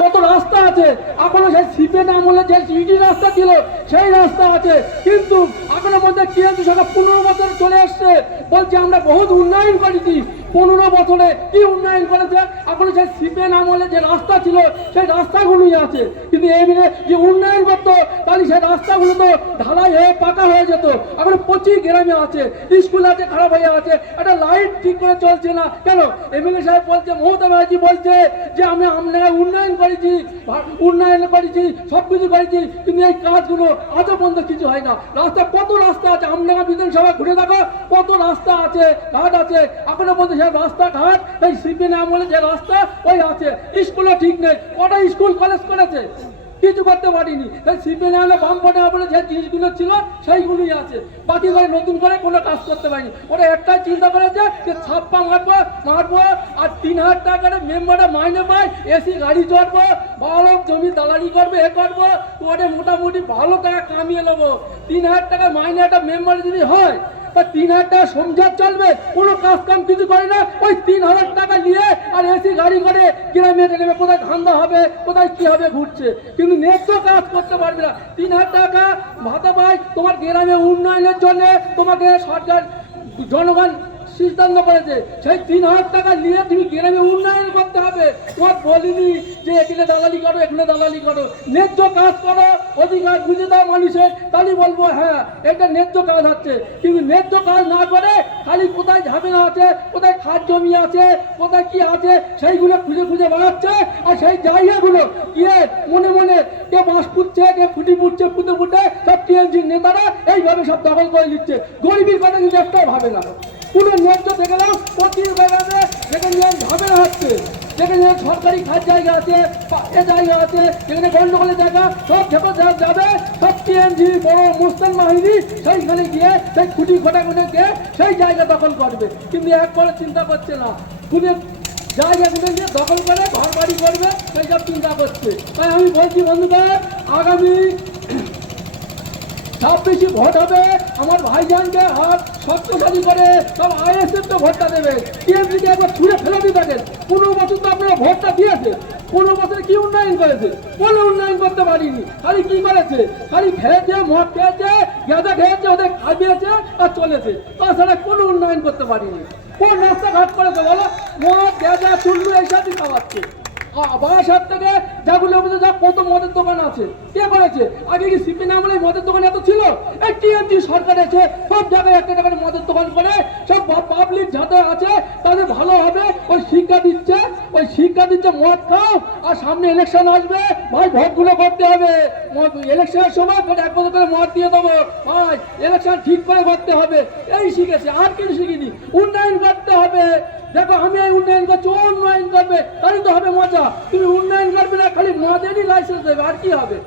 কত রাস্তা আছে? এখনও সেই সিপে না আমলে যে ইডি রাস্তা ছিল, সেই রাস্তা আছে। কিন্তু এখনও মধ্যে কেন্দ্র সরকার পনেরো বছর চলে এসছে। বলছে, আমরা বহুত উন্নয়ন করেছি। পনেরো বছরে কি উন্নয়ন করেছে? এখনও সেই সিপে না আমলে যে রাস্তা ছিল, সেই রাস্তাগুলোই আছে। কিন্তু এমনি যে উন্নয়ন করতো সেই রাস্তাগুলো তো ঢালাই হয়ে পাকা হয়ে যেত। এখন প্রচুর গ্রামে আছে, স্কুল আছে, খারাপ হয়ে আছে। একটা লাইট ঠিক করে চলছে না। কেন? এমএলএ সাহেব বলছে, মমতা ব্যানার্জি বলছে যে আমি আমরা উন্নয়ন করেছি উন্নয়ন করেছি সব কিছু করেছি, কিন্তু এই কাজগুলো আজও পর্যন্ত কিছু হয় না। রাস্তা, কত রাস্তা আছে? আমডাঙ্গা বিধানসভা ঘুরে দেখো, কত রাস্তা আছে, ঘাট আছে। এখনও পর্যন্ত সেই রাস্তা ঘাট এই সিপিএন আমলে যে রাস্তা, ওই আছে। স্কুলও ঠিক নেই। কটা স্কুল কলেজ করেছে? কিছু করতে পারিনি। তাই সিপিএন আমলে বামপটে আমলে যে জিনিসগুলো ছিল সেইগুলোই আছে। বাকি করে নতুন করে কোনো কাজ করতে পারিনি। ওরা একটাই চিন্তা করেছে যে ছাপ্পা মারবো মারবো, আর তিন হাজার টাকার মেম্বারে মাইনে পায় এসি গাড়ি চড়বো, ভালো জমি দালালি করবে, এ করব ওরে মোটামুটি ভালো টাকা কামিয়ে নেব। তিন হাজার টাকা মাইনে একটা মেম্বার যদি হয় তিন হাজার টাকা সংসার চলবে, কোনো কাজ কাম কিছু করে না, ওই তিন হাজার টাকা নিয়ে আর এসি গাড়ি করে গ্রামে নেবে, কোথায় ধান্দা হবে, কোথায় কি হবে ঘুরছে। কিন্তু ন্যায্য কাজ করতে পারবে না। তিন হাজার টাকা ভাতা পাই তোমার গ্রামে উন্নয়নের জন্য, তোমাকে সরকার, জনগণ সিদ্ধান্ত করেছে, সেই তিন হাজার টাকা নিয়ে তুমি গ্রামে উন্নয়ন করতে হবে। তোমার বলিনি যে এখানে দালালি করো, এখানে দালালি করো। ন্যায্য কাজ করো, অধিকার বুঝে দাও মানুষের, তাহলে বলব হ্যাঁ এটা ন্যায্য কাজ হচ্ছে। কিন্তু ন্যায্য কাজ না করে খালি কোথায় ঝামেলা আছে, কোথায় খাদ জমি আছে, কোথায় কি আছে, সেইগুলো খুঁজে খুঁজে বেড়াচ্ছে, আর সেই জায়গাগুলো গিয়ে মনে মনে কে বাঁশ পুঁতছে, কে খুঁটি পুঁতছে, পুঁতে পুঁতে সব টিএমসির নেতারা এইভাবে সব দখল করে দিচ্ছে গরিবের কথা কিন্তু একটাও ভাবে না। পুরো ন্যায্য দেখে নাও প্রতি জায়গাতে সেখানে ঝামেলা হচ্ছে, যেখানে সরকারি খাদ জায়গা আছে এ জায়গা আছে, যেখানে গন্ডগোলের জায়গা, সব যা যাবে, সব টিএমজি বড় মুসলিম বাহিনী, সেইখানে গিয়ে, সেই খুঁটি খোটা খুঁটে গিয়ে সেই জায়গা দখল করবে। কিন্তু একবারে চিন্তা করছে না। খুঁজে জায়গাগুলো নিয়ে দখল করে ঘর বাড়ি করবে সেই সব চিন্তা করছে। তাই আমি বলছি বন্ধুদের আগামী ছাব্বিশে ভোট হবে, আমার ভাইজানকে হাত শক্তশালী করে সব আইএসএফ তো ভোটটা দেবে, টিএমসিকে একবার ছুঁড়ে ফেলে দিতে থাকেন পনেরো বছর তো আপনারা ভোটটা দিয়েছে পনেরো বছরে কি উন্নয়ন করেছে? কোনো উন্নয়ন করতে পারিনি, খালি কি করেছে? খালি খেয়েছে মদ খেয়েছে গেঁদা খেয়েছে, ওদের খাইয়েছে আর চলেছে। তাছাড়া কোনো উন্নয়ন করতে পারিনি। কোন রাস্তাঘাট করেছে বলো? মদ গেঁদা চুল্লু এইসবই খাওয়াচ্ছে। থেকে যা কত মদের দোকান আছে, কে করেছে? আগে কি সিপি নামলে মদের দোকান এত ছিল? এই টিএমজি সরকার এসে সব জায়গায় একটা মদের দোকান করে সব পাবলিক আছে, তাদের ভালো হবে, ওই শিক্ষা দিচ্ছে, ওই শিক্ষা দিচ্ছে, মদ খাও, আর সামনে ইলেকশন আসবে, ভাই ভোটগুলো করতে হবে। ইলেকশনের সময় এক বছর করে মদ দিয়ে দেবো। ভাই ইলেকশন ঠিক করে করতে হবে। এই শিখেছে, আর কিছু শিখিনি। উন্নয়ন করতে হবে। দেখো, আমি এই উন্নয়ন করছি, ও উন্নয়ন করবে তাহলে তো হবে মজা। তুমি উন্নয়ন করবে না, খালি মদেরই লাইসেন্স দেবে, আর কি হবে?